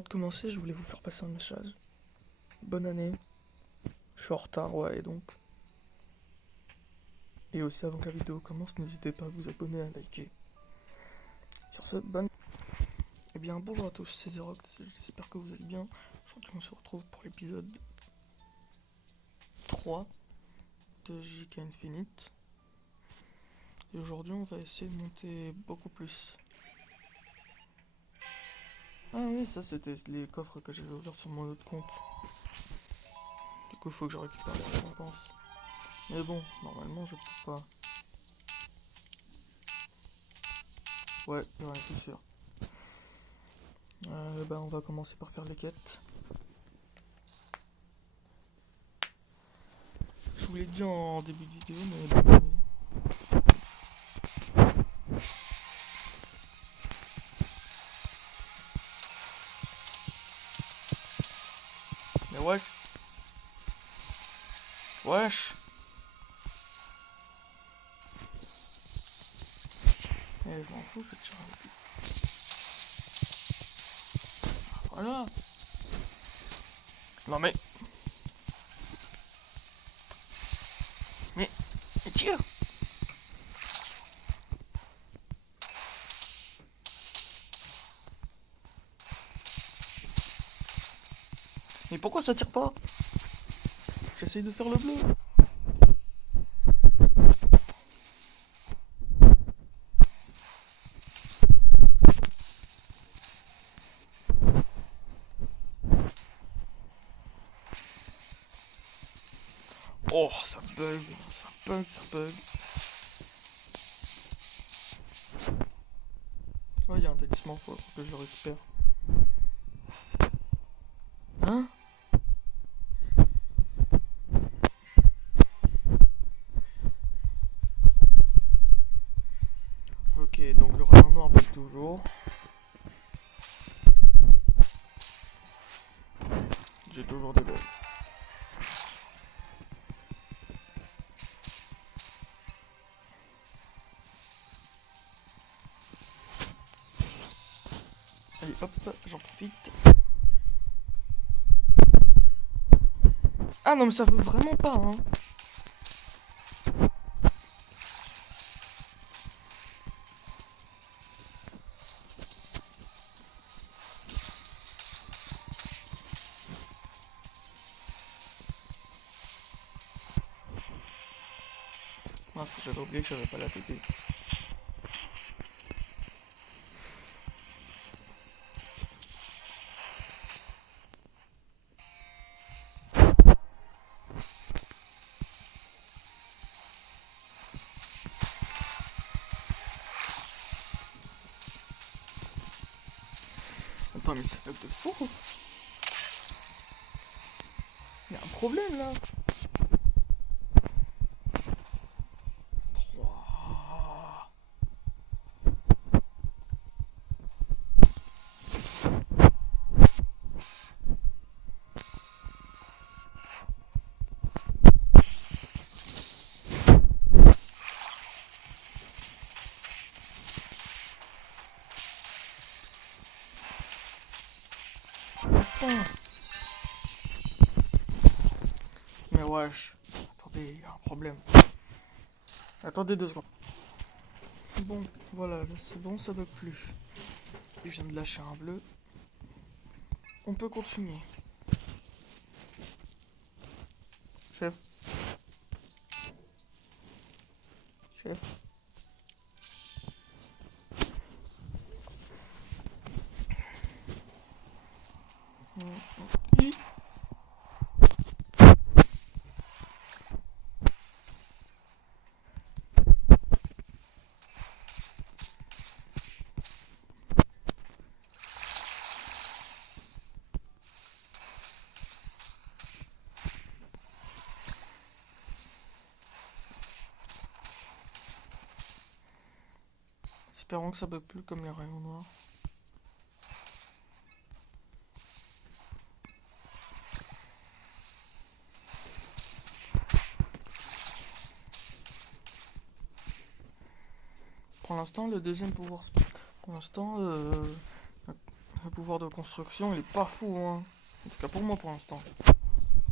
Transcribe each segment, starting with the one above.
Avant de commencer, je voulais vous faire passer un message. Bonne année. Je suis en retard, ouais, et donc. Et aussi, avant que la vidéo commence, n'hésitez pas à vous abonner, à liker. Sur ce, bonne. Eh bien, bonjour à tous, c'est Zerox, j'espère que vous allez bien. Aujourd'hui, on se retrouve pour l'épisode 3 de JK Infinite. Et aujourd'hui, on va essayer de monter beaucoup plus. Ah oui, ça c'était les coffres que j'avais ouverts sur mon autre compte. Du coup, il faut que je récupère les récompenses. Mais bon, normalement, je peux pas. Ouais, c'est sûr. On va commencer par faire les quêtes. Je vous l'ai dit en début de vidéo, mais bon. Mais wesh. Wesh. Eh, je m'en fous, je vais tirer avec lui. Voilà. Non mais. Mais tire. Mais pourquoi ça tire pas? J'essaye de faire le bleu. Oh, ça bug, ça bug, ça bug. Oh, il y a un talisman, faut que je le récupère. Hein? Ok, donc le rayon noir bug toujours. J'ai toujours des bugs. Allez, hop, j'en profite. Ah non, mais ça veut vraiment pas, hein. Ah, j'avais oublié que j'avais pas la TT. Attends, mais ça bug de fou. Il y a un problème là. 3. Enfin. Mais wesh. Attendez, il y a un problème. Attendez 2 secondes. Bon, voilà, là c'est bon, ça bug plus. Je viens de lâcher un bleu. On peut continuer. Chef. Chef. I. Espérons que ça bug plus comme les rayons noirs. Pour l'instant, le deuxième pouvoir. Pour l'instant, Le pouvoir de construction, il est pas fou, hein. En tout cas pour moi pour l'instant.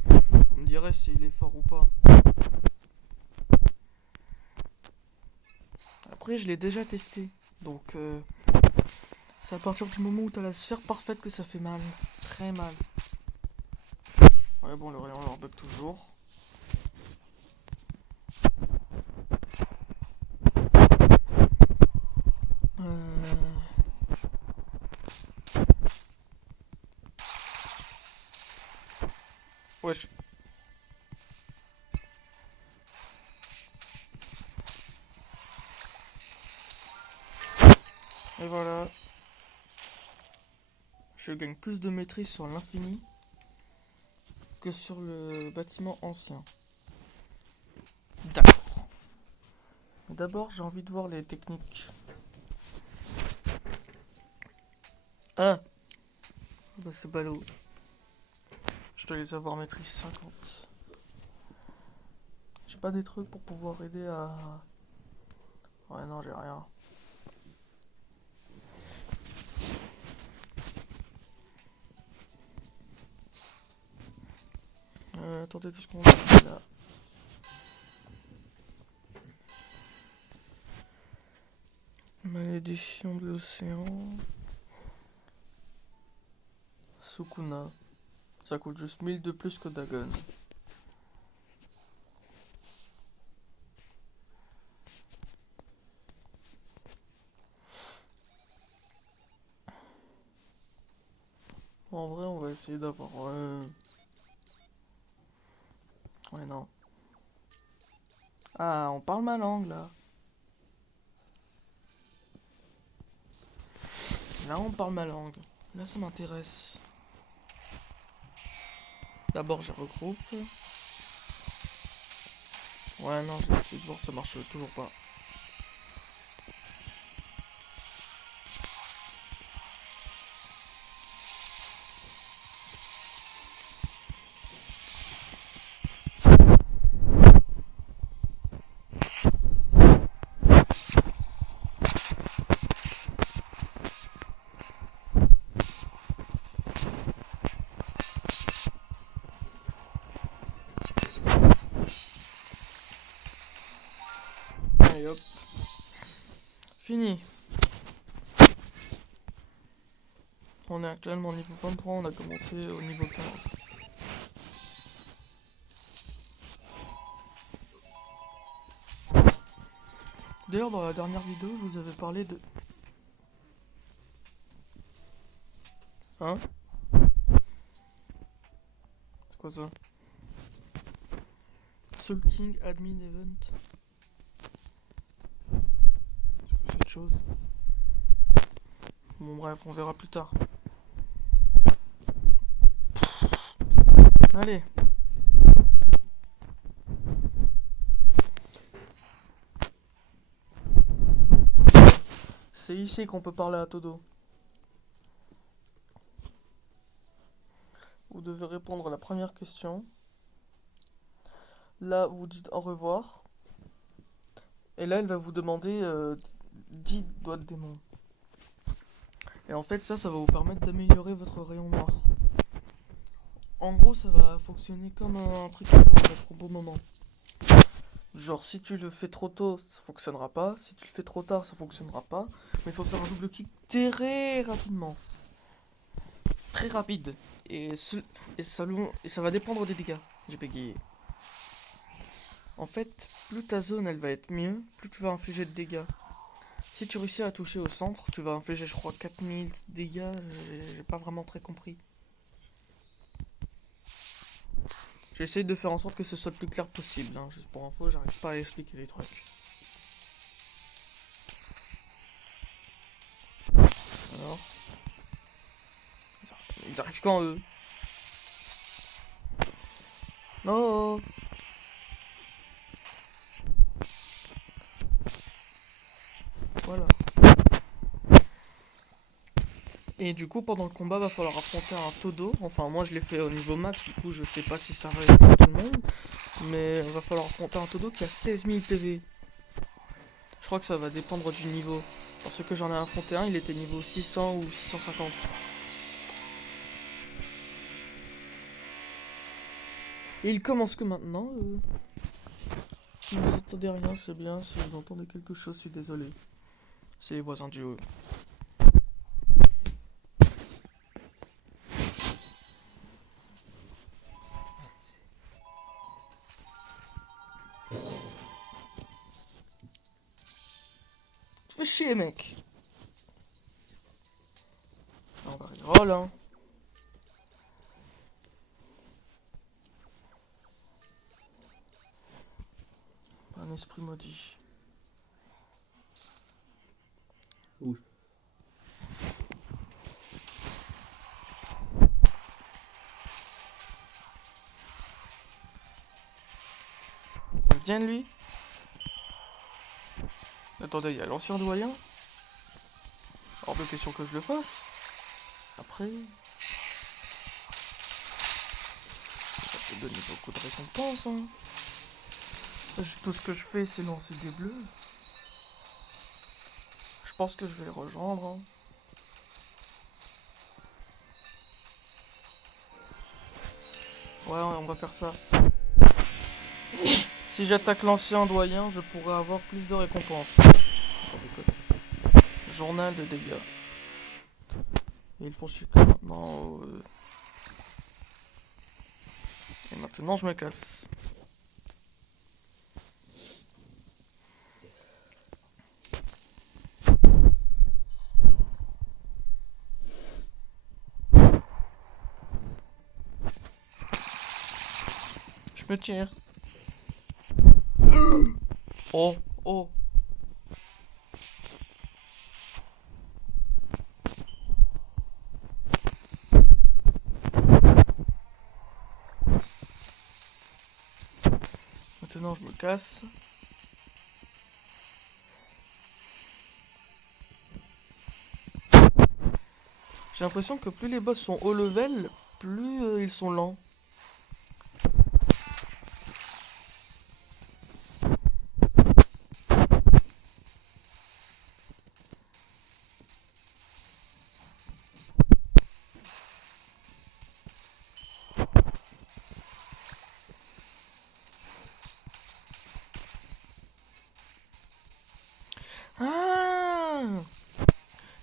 Vous me direz s'il est fort ou pas. Après, je l'ai déjà testé. Donc, c'est à partir du moment où t'as la sphère parfaite que ça fait mal. Très mal. Ouais, bon, le rayon leur bug toujours. Wesh. Et voilà. Je gagne plus de maîtrise sur l'infini que sur le bâtiment ancien. D'accord. D'abord, j'ai envie de voir les techniques. Ah, bah c'est ballot. Je dois les avoir maîtrise 50. J'ai pas des trucs pour pouvoir aider à... Ouais, non, j'ai rien. Attendez 2 secondes. Là. Malédiction de l'océan. Sukuna. Ça coûte juste 1000 de plus que Dagon. En vrai, on va essayer d'avoir... Ouais, non. Ah, on parle ma langue, là. Là, on parle ma langue. Là, ça m'intéresse. D'abord, je regroupe. Ouais, non, j'ai essayé de voir, ça marche toujours pas. Allez, hop. Fini. On est actuellement au niveau 23, on a commencé au niveau 15. D'ailleurs, dans la dernière vidéo, je vous avais parlé de... Hein? C'est quoi ça? Salting Admin Event. C'est quoi cette chose? Bon bref, on verra plus tard. Allez. C'est ici qu'on peut parler à Todo. Vous devez répondre à la première question. Là, vous dites au revoir. Et là, elle va vous demander 10 doigts de démon. Et en fait, ça va vous permettre d'améliorer votre rayon noir. En gros, ça va fonctionner comme un truc qu'il faut mettre au bon moment. Genre, si tu le fais trop tôt, ça fonctionnera pas. Si tu le fais trop tard, ça fonctionnera pas. Mais il faut faire un double kick très rapidement. Très rapide. Et ça va dépendre des dégâts. J'ai bégayé. En fait, plus ta zone elle va être mieux, plus tu vas infliger de dégâts. Si tu réussis à toucher au centre, tu vas infliger je crois 4000 dégâts, j'ai pas vraiment très compris. J'essaie de faire en sorte que ce soit le plus clair possible, hein. Juste pour info, j'arrive pas à expliquer les trucs. Alors, ils arrivent quand eux? Non. Voilà. Et du coup, pendant le combat, va falloir affronter un Todo. Enfin, moi je l'ai fait au niveau max, du coup, je sais pas si ça arrive pour tout le monde. Mais va falloir affronter un Todo qui a 16 000 PV. Je crois que ça va dépendre du niveau. Parce que j'en ai affronté un, il était niveau 600 ou 650. Et il commence que maintenant. Si vous entendez rien, c'est bien. Si vous entendez quelque chose, je suis désolé. C'est les voisins du haut. Tu fais chier, mec. On va reroll, hein. Un esprit maudit. Ouh. Viens lui. Attendez, il y a l'ancien doyen. Hors de question que je le fasse. Après, ça peut donner beaucoup de récompenses. Hein. Tout ce que je fais, c'est lancer des bleus. Je pense que je vais les rejoindre. Hein. Ouais, on va faire ça. Si j'attaque l'ancien doyen, je pourrais avoir plus de récompenses. Attendez quoi. Journal de dégâts. Et ils font chier que maintenant. Et maintenant, je me casse. Je me tire. Oh, oh. Maintenant, je me casse. J'ai l'impression que plus les boss sont haut level, plus ils sont lents. Ah,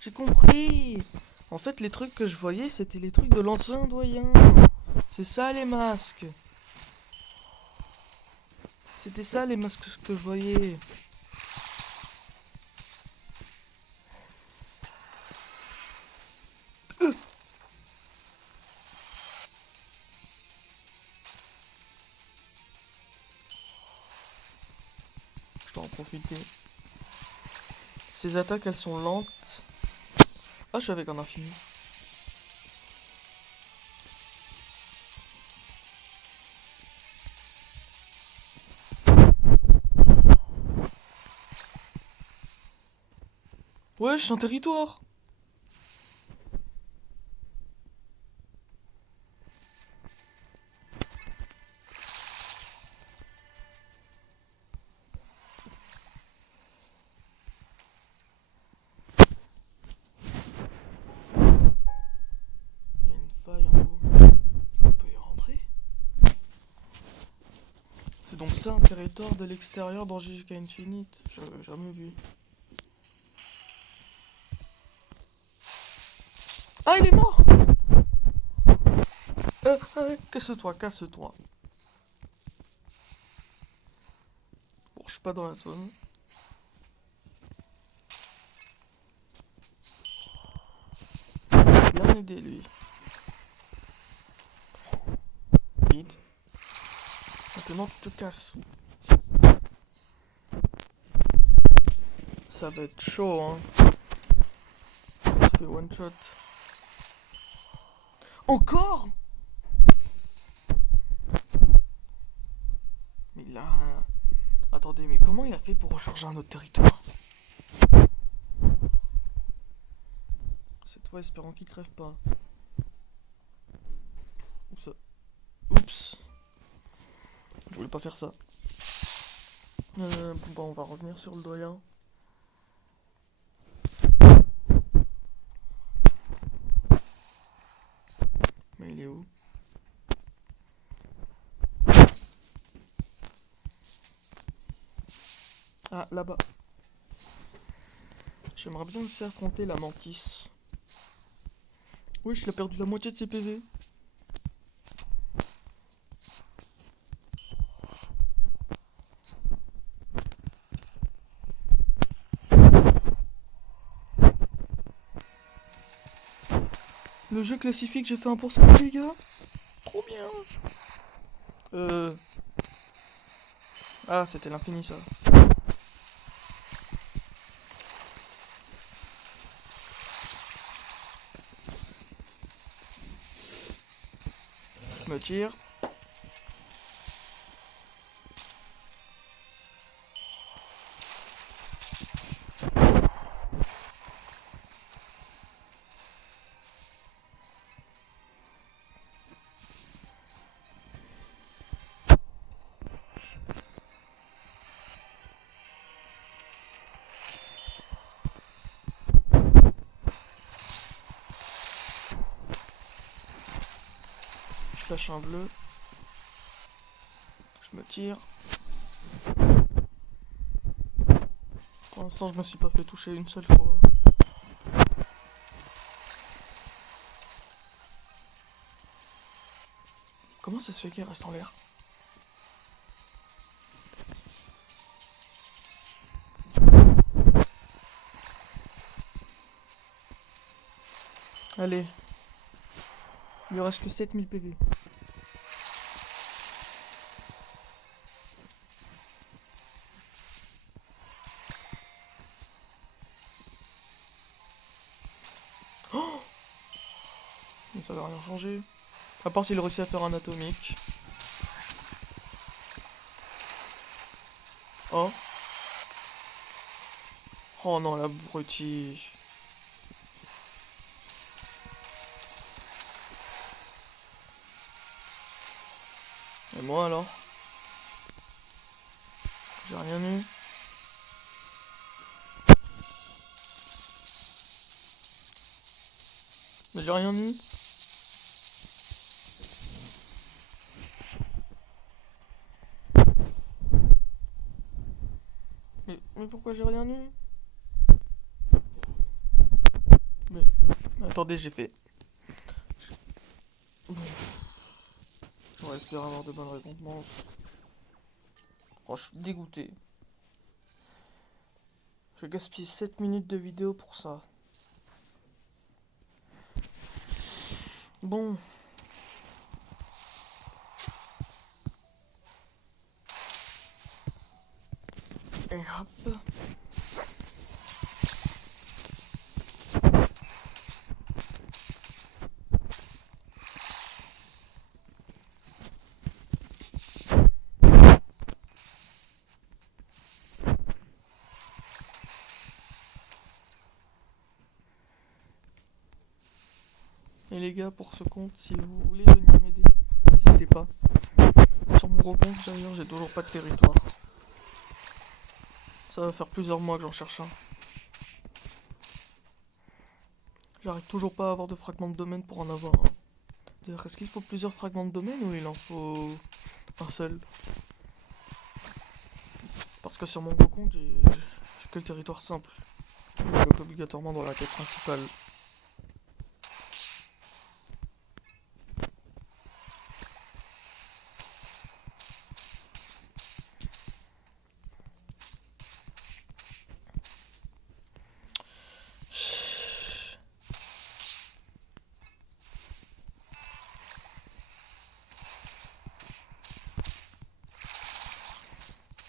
j'ai compris. En fait, les trucs que je voyais, c'était les trucs de l'ancien doyen. C'est ça les masques. C'était ça les masques que je voyais. Je dois en profiter. Ces attaques, elles sont lentes. Ah, je suis avec un infini. Ouais, je suis un territoire. Il y a une faille en haut. On peut y rentrer. C'est donc ça un territoire de l'extérieur dans JJK Infinite. J'avais jamais vu. Ah, il est mort. Casse-toi, casse-toi. Bon, je suis pas dans la zone. Bien aidé lui. Vite. Maintenant tu te casses. Ça va être chaud hein. Ça fait one shot. Encore. Mais là... Attendez, mais comment il a fait pour recharger un autre territoire? Cette fois, espérant qu'il crève pas. Oups. Oups. Je voulais pas faire ça. Bon bah on va revenir sur le doyen. Mais il est où? Ah, là-bas. J'aimerais bien aussi affronter la mantis. Oui, il a perdu la moitié de ses PV. Le jeu classifique, j'ai fait 1% de dégâts. Trop bien. Ah, c'était l'infini, ça. Je me tire. Je lâche un bleu. Je me tire. Pour l'instant, je me suis pas fait toucher une seule fois. Comment ça se fait qu'il reste en l'air? Allez. Il lui reste que 7000 PV. Oh, mais ça va rien changer. À part s'il réussit à faire un atomique. Oh. Oh non, l'abruti. Et moi alors? J'ai rien eu. Mais j'ai rien eu. Mais pourquoi j'ai rien eu? Mais attendez, j'ai fait. Bon. On va espérer avoir de bonnes récompenses. Oh, je suis dégoûté. J'ai gaspillé 7 minutes de vidéo pour ça. Bon. Et hop. Et les gars, pour ce compte, si vous voulez venir m'aider, n'hésitez pas. Sur mon gros compte, d'ailleurs, j'ai toujours pas de territoire. Ça va faire plusieurs mois que j'en cherche un. J'arrive toujours pas à avoir de fragments de domaine pour en avoir un. D'ailleurs, est-ce qu'il faut plusieurs fragments de domaine ou il en faut un seul? Parce que sur mon gros compte, j'ai que le territoire simple. Je bloque obligatoirement dans la quête principale.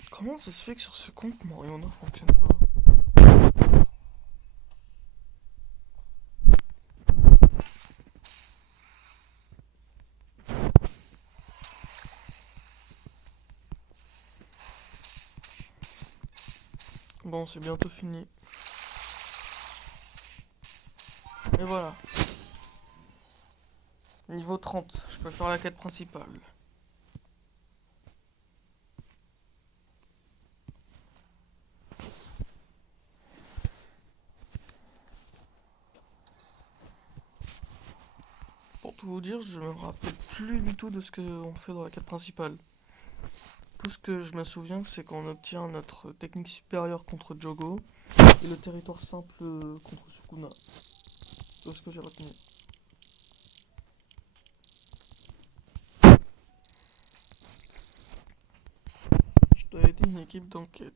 Comment ça se fait que sur ce compte, Mariona fonctionne pas? Bon, c'est bientôt fini. Et voilà. Niveau 30, je peux faire la quête principale. Pour tout vous dire, je me rappelle plus du tout de ce qu'on fait dans la quête principale. Tout ce que je me souviens, c'est qu'on obtient notre technique supérieure contre Jogo et le territoire simple contre Sukuna. C'est tout ce que j'ai retenu. Je dois aider une équipe d'enquête.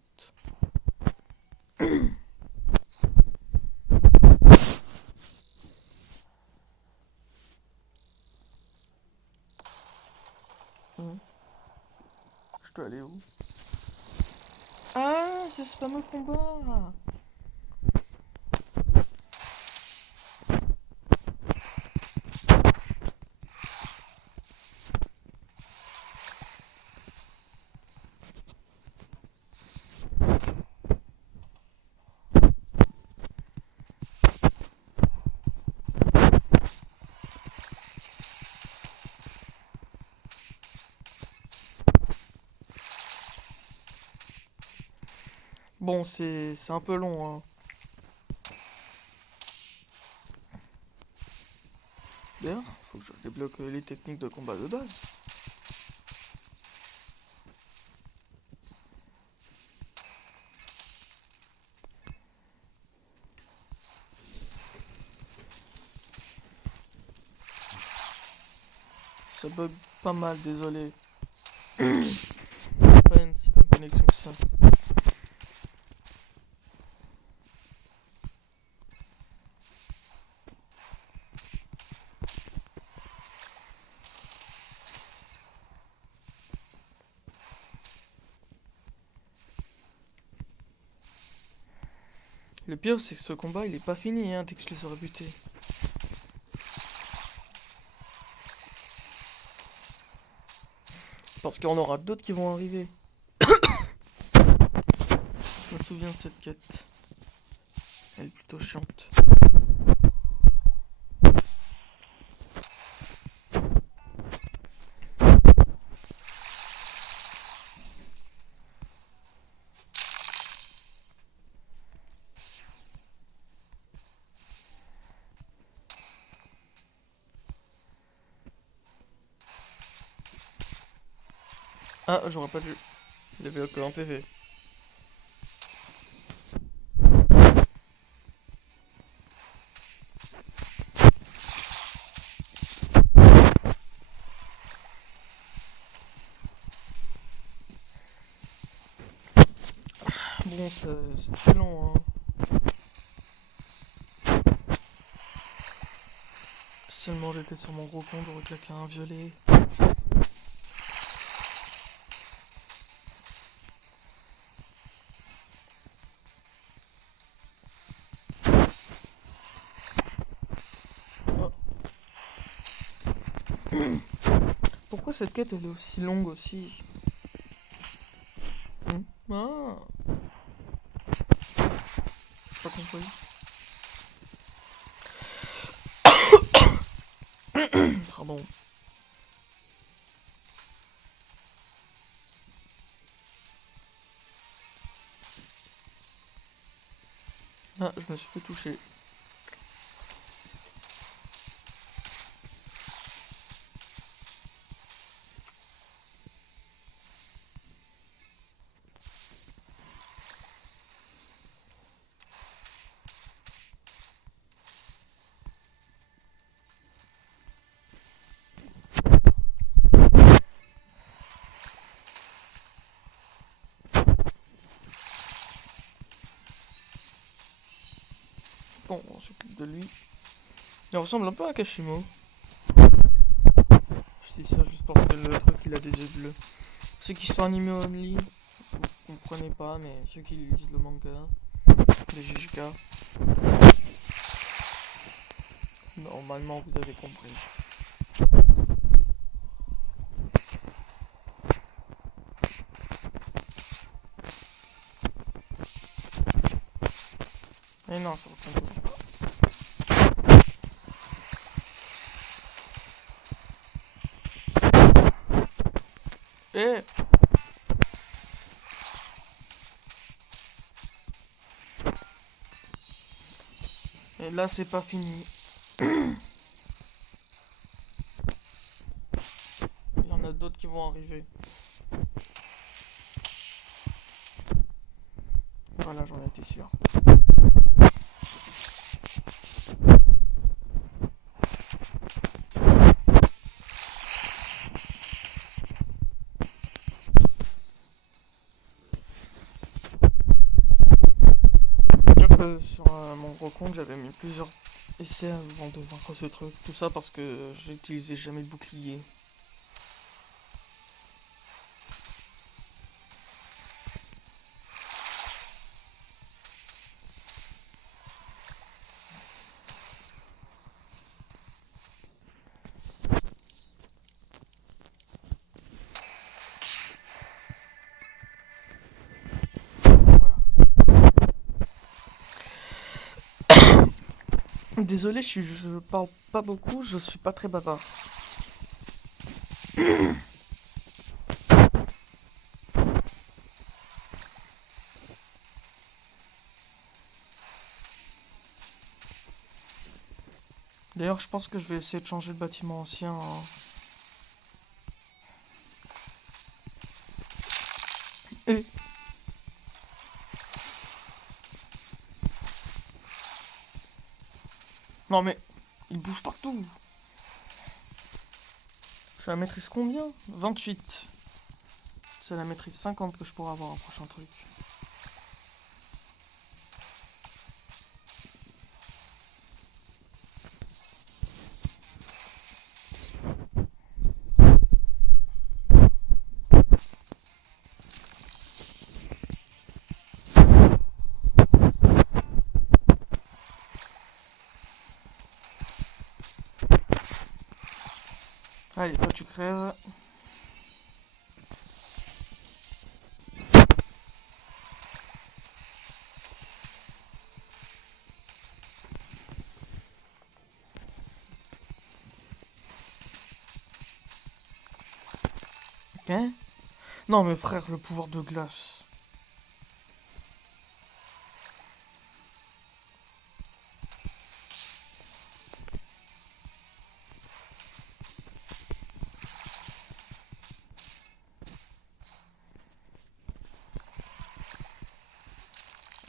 Je dois aller où? Ah, c'est ce fameux combat! Bon, c'est un peu long, hein. D'ailleurs, faut que je débloque les techniques de combat de base. Ça bug pas mal, désolé. C'est pas une connexion que ça. Le pire, c'est que ce combat, il est pas fini, hein, dès que je les aurai butés. Parce qu'il y en aura d'autres qui vont arriver. Je me souviens de cette quête. Elle est plutôt chiante. Ah, j'aurais pas dû. Il avait que un PV. Bon, c'est très long, hein. Seulement j'étais sur mon gros compte, j'aurais claqué un violet. Oh. Pourquoi cette quête elle est aussi longue aussi? Ah, j'ai pas compris. Pardon. Ah, je me suis fait toucher. Bon, on s'occupe de lui. Il ressemble un peu à Kashimo. Je dis ça juste parce que le truc il a des yeux bleus. Ceux qui sont animés only, vous comprenez pas, mais ceux qui lisent le manga, les JJK, normalement vous avez compris. Mais non, ça reprend toujours pas. Eh! Et là c'est pas fini. Il y en a d'autres qui vont arriver. Voilà, j'en étais sûr. Dire que sur mon gros compte, j'avais mis plusieurs essais avant de vaincre ce truc. Tout ça parce que j'utilisais jamais de bouclier. Voilà. Désolé, je parle pas beaucoup, je suis pas très bavard. D'ailleurs, je pense que je vais essayer de changer le bâtiment ancien. Et non mais, il bouge partout. Je la maîtrise combien? 28. C'est la maîtrise 50 que je pourrais avoir un prochain truc. Allez, toi tu crèves. Hein? Non mais frère, le pouvoir de glace.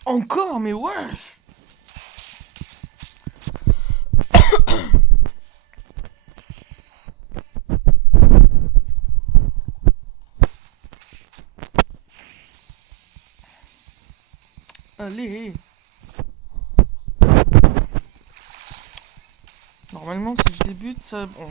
Encore, mais wesh! Allez! Normalement, si je débute, ça... Bon.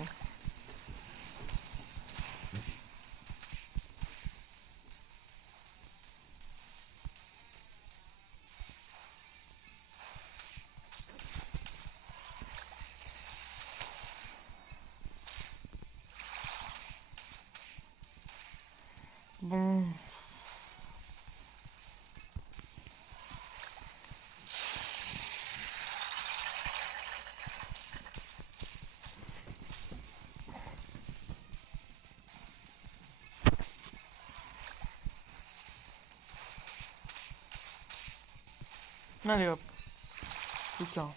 Bon... Allez hop. Plus qu'un.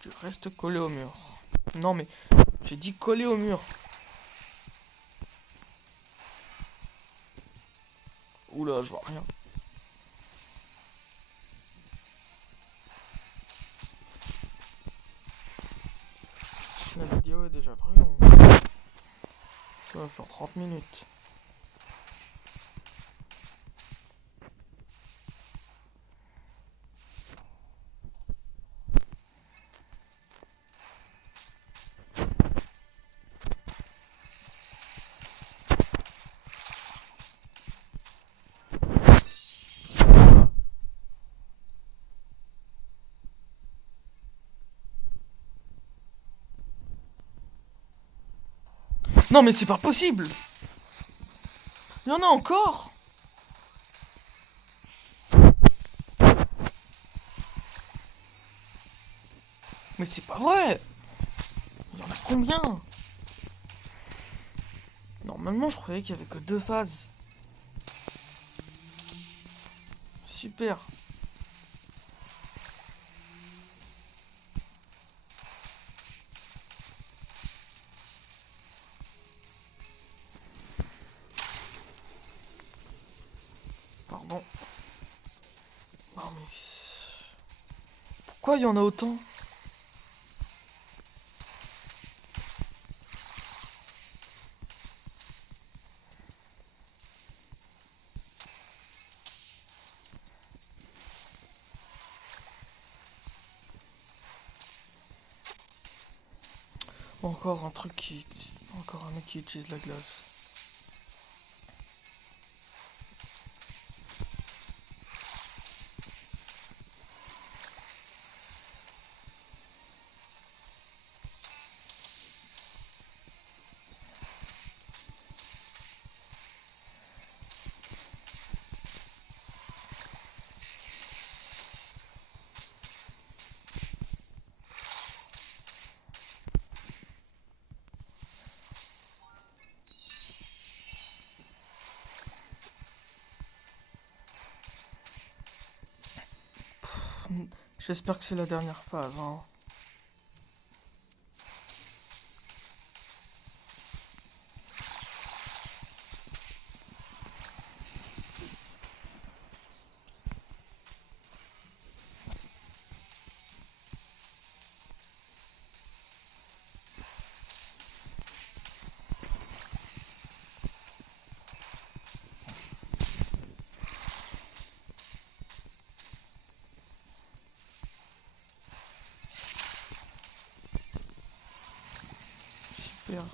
Tu restes collé au mur. Non mais... J'ai dit collé au mur. Oula, je vois rien. La vidéo est déjà très longue. Ça va faire 30 minutes. Voilà. Non mais c'est pas possible! Il y en a encore! Mais c'est pas vrai! Il y en a combien? Non Normalement, je croyais qu'il y avait que 2 phases. Super. Pardon. Non mais... Pourquoi il y en a autant? Encore un truc qui... Encore un mec qui utilise la glace. J'espère que c'est la dernière phase, hein. Super.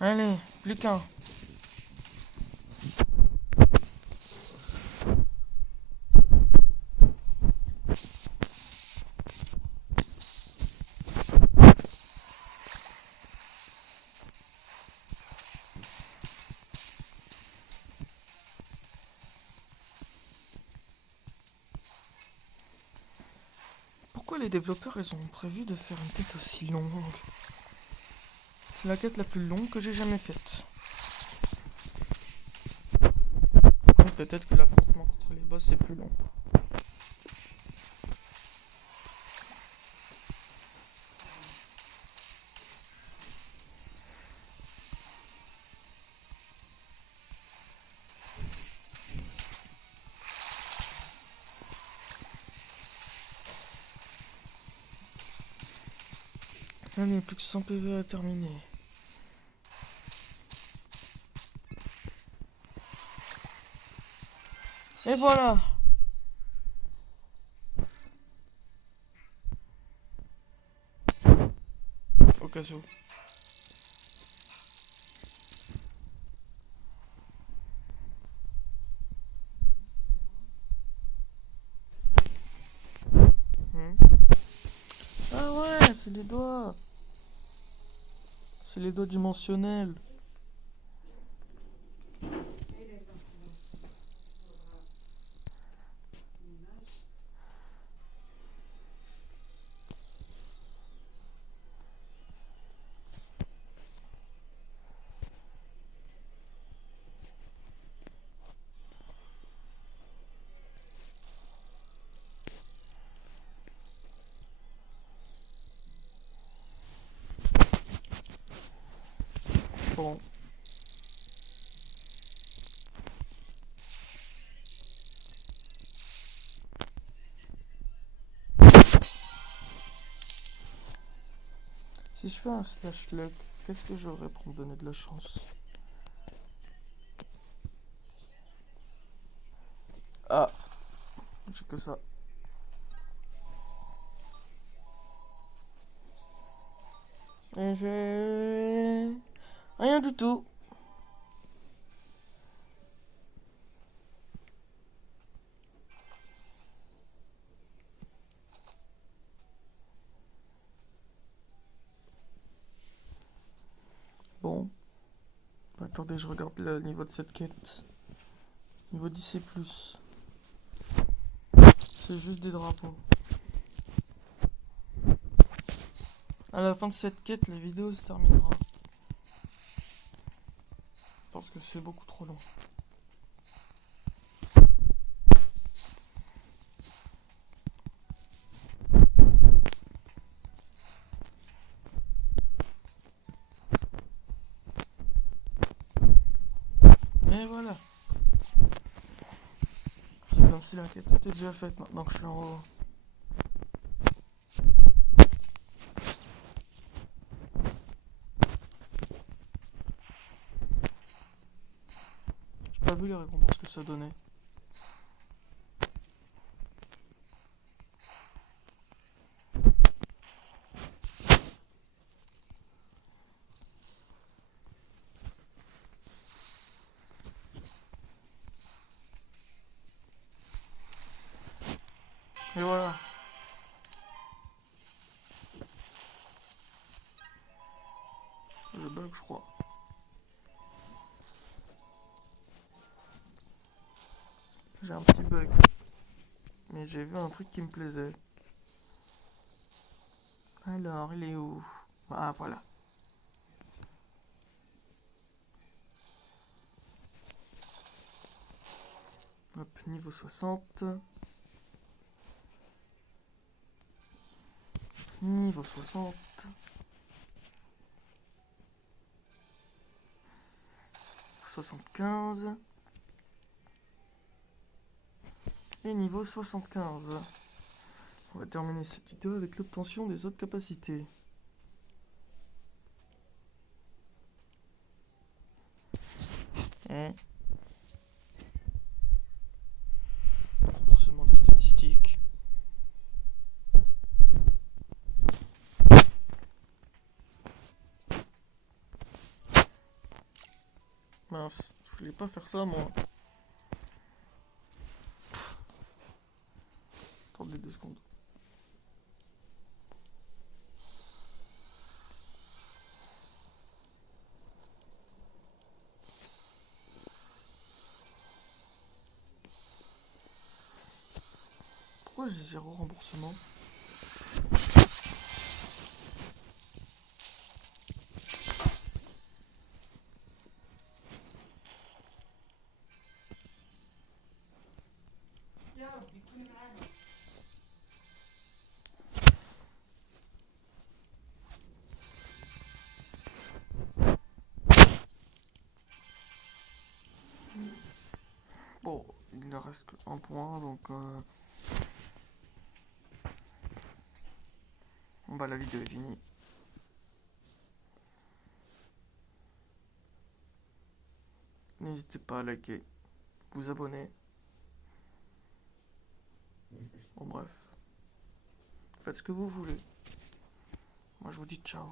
Allez, plus qu'un. Pourquoi les développeurs ils ont prévu de faire une quête aussi longue? C'est la quête la plus longue que j'ai jamais faite. Après, peut-être que l'affrontement contre les boss c'est plus long. Allez, plus que 100 PV à terminer. Et voilà. Au cas où. Ah ouais, c'est les doigts. C'est les doigts dimensionnels. Bon. Si je fais un slash luck, qu'est-ce que j'aurais pour me donner de la chance? Ah, j'ai que ça. Et j'ai... Rien du tout. Bon. Attendez, je regarde le niveau de cette quête. Niveau 10 et plus. C'est juste des drapeaux. À la fin de cette quête, la vidéo se terminera. que c'est beaucoup trop long. Et voilà. C'est comme si la quête était déjà faite maintenant que je suis en haut. J'ai pas vu les récompenses que ça donnait. Et voilà. Je bug, je crois. J'ai un petit bug. Mais j'ai vu un truc qui me plaisait. Alors, il est où? Ah, voilà. Hop, niveau 60. Niveau 60. 75. Et niveau 75. On va terminer cette vidéo avec l'obtention des autres capacités. Remboursement de statistiques. Mince, je voulais pas faire ça moi. Attendez 2 secondes. Pourquoi j'ai 0 remboursement? Bon, il ne reste que 1 point, donc bah la vidéo est finie. N'hésitez pas à liker, vous abonner. Bon bref, faites ce que vous voulez. Moi je vous dis ciao.